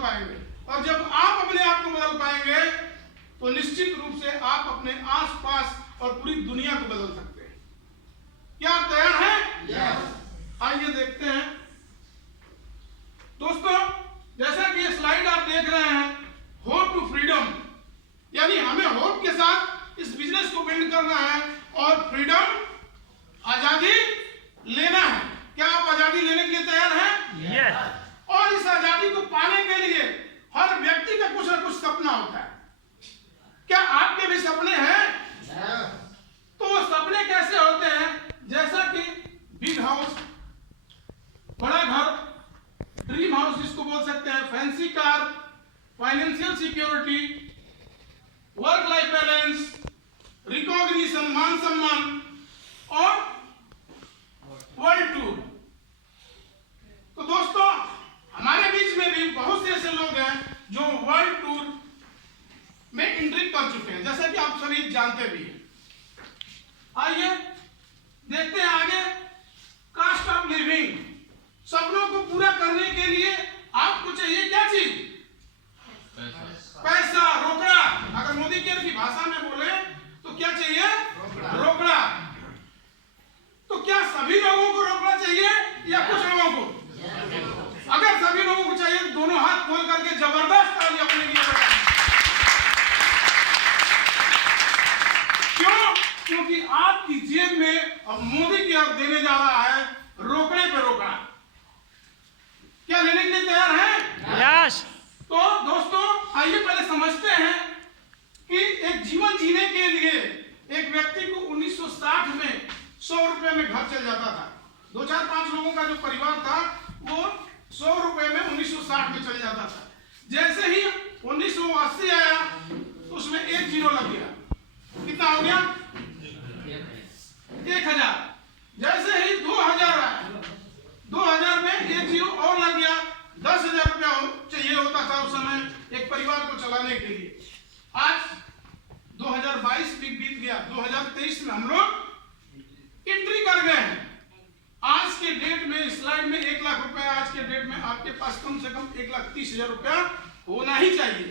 पाएंगे। और जब आप अपने आप को बदल पाएंगे तो निश्चित रूप से आप अपने आसपास और पूरी दुनिया को बदल सकते हैं। क्या आप तैयार हैं? यस। आइए देखते हैं दोस्तों, जैसा कि ये स्लाइड आप देख रहे हैं, होप टू फ्रीडम, यानी हमें होप के साथ इस बिजनेस को बिल्ड करना है और फ्रीडम, आजादी लेना है। क्या आप आजादी लेने के लिए तैयार हैं? यस। और इस आजादी को पाने के लिए हर व्यक्ति का कुछ ना कुछ सपना होता है। क्या आपके भी सपने हैं? तो वो सपने कैसे होते हैं? जैसा कि बिग हाउस, बड़ा घर, ड्रीम हाउस जिसको बोल सकते हैं, fancy car, financial security, work life balance, recognition, मान सम्मान और वर्ल्ड टूर। तो दोस्तों, हमारे बीच में भी बहुत से ऐसे लोग हैं जो वर्ल्ड टूर में एंट्री कर चुके हैं, जैसा कि आप सभी जानते भी हैं। आइए देखते हैं आगे। कॉस्ट ऑफ लिविंग, सपनों को पूरा करने के लिए आपको चाहिए क्या चीज? पैसा, रोकड़ा। अगर मोदी केयर की भाषा में बोले तो क्या चाहिए? रोकड़ा। तो क्या सभी लोगों को रोकड़ा चाहिए या कुछ लोगों को? अगर सभी लोगों को चाहिए तो दोनों हाथ खोल करके जबरदस्त ताली अपने लिए बजाएं। क्यों? क्योंकि आपकी जेब में अब मोदी की अब देने जा रहा है रोकड़े पे रोकड़ा। क्या लेने के लिए तैयार हैं? यस। तो दोस्तों, आइए पहले समझते हैं कि एक जीवन जीने के लिए एक व्यक्ति को 1960 में 100 रुपए में घर चल जाता था। 2-4-5 लोगों का जो परिवार था वो 100 रुपए में 1960 में चल जाता था। जैसे ही 1980 आया तो उसमें एक जीरो लग गया। कितना हो गया? 1000। जैसे ही 2000 आया, 2000 में एक जीरो और लग गया। 10,000 रुपया चाहिए होता था उस समय एक परिवार को चलाने के लिए। आज 2022 भी बीत गया, 2023 में हम लोग एंट्री कर गए हैं। आज के डेट में स्लाइड में 1 लाख रुपया, आज के डेट में आपके पास कम से कम 1,30,000 रुपया होना ही चाहिए।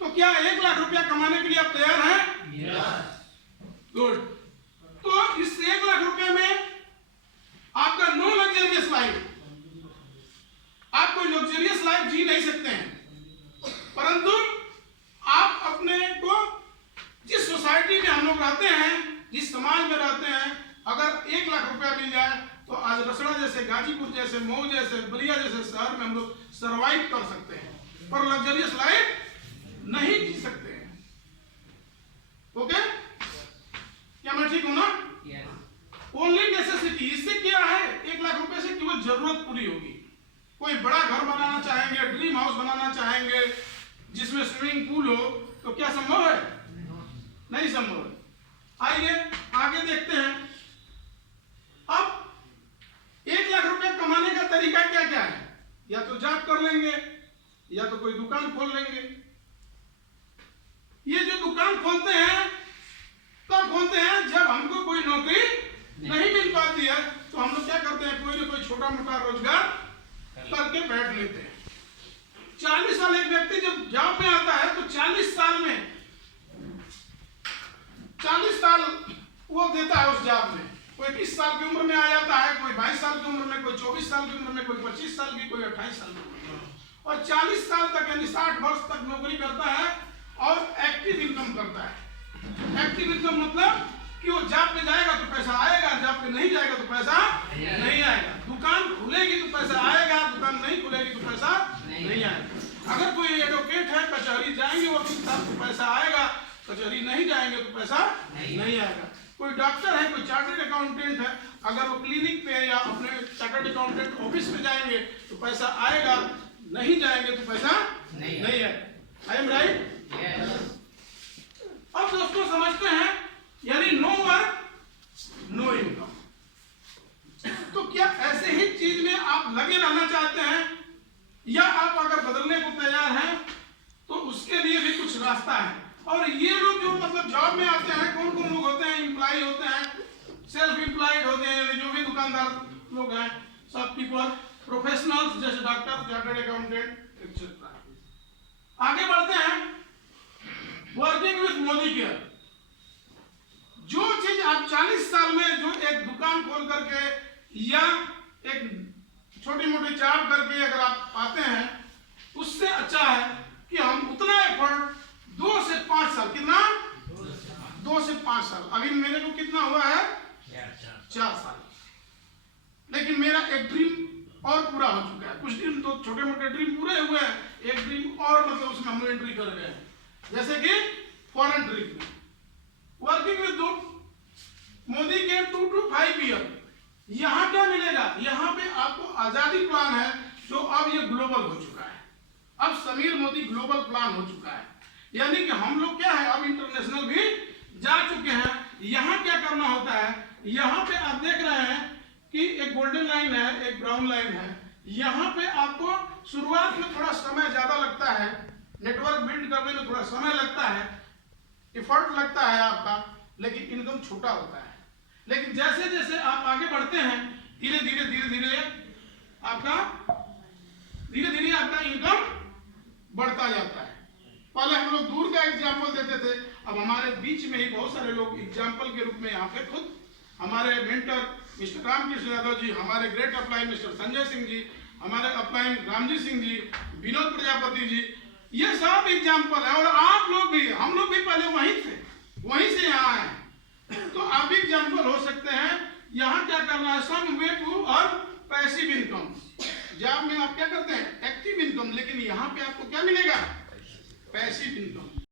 तो क्या 1 लाख रुपया कमाने के लिए आप तैयार हैं? गुड। तो इस 1 लाख रुपए में आपका नो लग्जरियस लाइफ, आप कोई लग्जरियस लाइफ जी नहीं सकते हैं, परंतु आप अपने को जिस सोसाइटी में हम लोग रहते हैं, जिस समाज में रहते हैं, अगर 1 लाख रुपया मिल जाए तो आज रसड़ा जैसे, गाजीपुर जैसे, मऊ जैसे, बलिया जैसे शहर में हम लोग सरवाइव कर सकते हैं, पर लग्जरियस लाइफ नहीं जी सकते हैं। ओके? क्या मैं ठीक हूं ना? Only necessity. इससे क्या है? 1 लाख रुपए से केवल जरूरत पूरी होगी। कोई बड़ा घर बनाना चाहेंगे, ड्रीम हाउस बनाना चाहेंगे जिसमें स्विमिंग पूल हो, तो क्या संभव है? नहीं संभव है। आइए आगे देखते हैं। अब 1 लाख रुपए कमाने का तरीका क्या क्या है? या तो जॉब कर लेंगे या तो कोई दुकान खोल लेंगे। ये जो दुकान खोलते हैं तब खोलते हैं जब हमको कोई नौकरी नहीं मिल पाती है, तो हम लोग क्या करते हैं? कोई ना कोई छोटा मोटा रोजगार करके बैठ लेते हैं। 40 साल एक व्यक्ति जब जॉब में आता है तो 40 साल में 40 साल वो देता है उस जॉब में। कोई 20 साल की उम्र में आ जाता है, कोई 22 साल की उम्र में, कोई 24 साल की उम्र में, कोई 25 साल की, कोई 28 साल की उम्र में, और 40 साल तक यानी 60 वर्ष तक नौकरी करता है और एक्टिव इनकम करता है। एक्टिव इनकम मतलब कि वो जॉब पे जाएगा तो पैसा आएगा, जॉब पे नहीं जाएगा तो पैसा नहीं आएगा। दुकान खुलेगी तो पैसा आएगा, दुकान नहीं खुलेगी तो पैसा नहीं आएगा। अगर कोई एडवोकेट है, कचहरी जाएंगे वकील साहब तो पैसा आएगा, कचहरी नहीं जाएंगे तो पैसा नहीं आएगा। कोई डॉक्टर है, कोई चार्टर्ड अकाउंटेंट है, अगर वो क्लिनिक पे या अपने चार्टर्ड अकाउंटेंट ऑफिस में जाएंगे तो पैसा आएगा, नहीं जाएंगे तो पैसा नहीं आएगा। I am right? अब दोस्तों समझते हैं, यानी नो वर्क नो इनकम। तो क्या ऐसे ही चीज में आप लगे रहना चाहते हैं या आप अगर बदलने को तैयार हैं तो उसके लिए भी कुछ रास्ता है। और ये लोग जो मतलब जॉब में आते हैं, कौन कौन लोग होते हैं? एम्प्लॉय होते हैं, सेल्फ एम्प्लॉयड होते हैं, जो भी दुकानदार लोग हैं, शॉपकीपर, प्रोफेशनल्स जैसे डॉक्टर, चार्टर्ड अकाउंटेंट एक्सेट्रा। आगे बढ़ते हैं, वर्किंग विथ मोदी केयर। जो चीज आप 40 साल में जो एक दुकान खोल करके या एक छोटी मोटी जॉब करके अगर आप पाते हैं, उससे अच्छा है कि हम उतना एफर्ट 2 से 5 साल, कितना 2 से 5 साल, अभी मेरे को कितना हुआ है 4 साल, लेकिन मेरा एक ड्रीम और पूरा हो चुका है। कुछ ड्रीम तो छोटे मोटे ड्रीम पूरे हुए हैं, एक ड्रीम और मतलब उसमें हम एंट्री कर गए हैं, जैसे कि फॉरेन ट्रिप में वर्किंग विद मोदी के 2 to 5 ईयर। यहाँ क्या मिलेगा, यहाँ पे आपको आजादी प्लान है जो अब ये ग्लोबल हो चुका है। अब समीर मोदी ग्लोबल प्लान हो चुका है, यानी कि हम लोग क्या है अब इंटरनेशनल भी जा चुके हैं। यहाँ क्या करना होता है, यहाँ पे आप देख रहे हैं कि एक गोल्डन लाइन है, एक ब्राउन लाइन है। यहाँ पे आपको शुरुआत में थोड़ा समय ज्यादा लगता है, नेटवर्क बिल्ड करने में थोड़ा समय लगता है, एफर्ट लगता है आपका, लेकिन इनकम छोटा होता है। लेकिन जैसे जैसे आप आगे बढ़ते हैं, धीरे धीरे आपका इनकम बढ़ता जाता है। पहले हम लोग दूर का एग्जाम्पल देते थे, अब हमारे बीच में ही बहुत सारे लोग एग्जाम्पल के रूप में यहाँ पे खुद हमारे मेंटर मिस्टर रामकृष्ण यादव जी, हमारे great upline mister Sanjay Singh ji, हमारे अपलाइन रामजी सिंह जी, विनोद प्रजापति जी, ये सब एग्जाम्पल है। और आप लोग भी, हम लोग भी पहले वहीं से यहाँ आए, तो आप भी एग्जाम्पल हो सकते हैं। यहाँ क्या करना है, some way to earn passive income. Job में आप क्या करते हैं एक्टिव इनकम, लेकिन यहाँ पे आपको क्या मिलेगा पैसिव इनकम।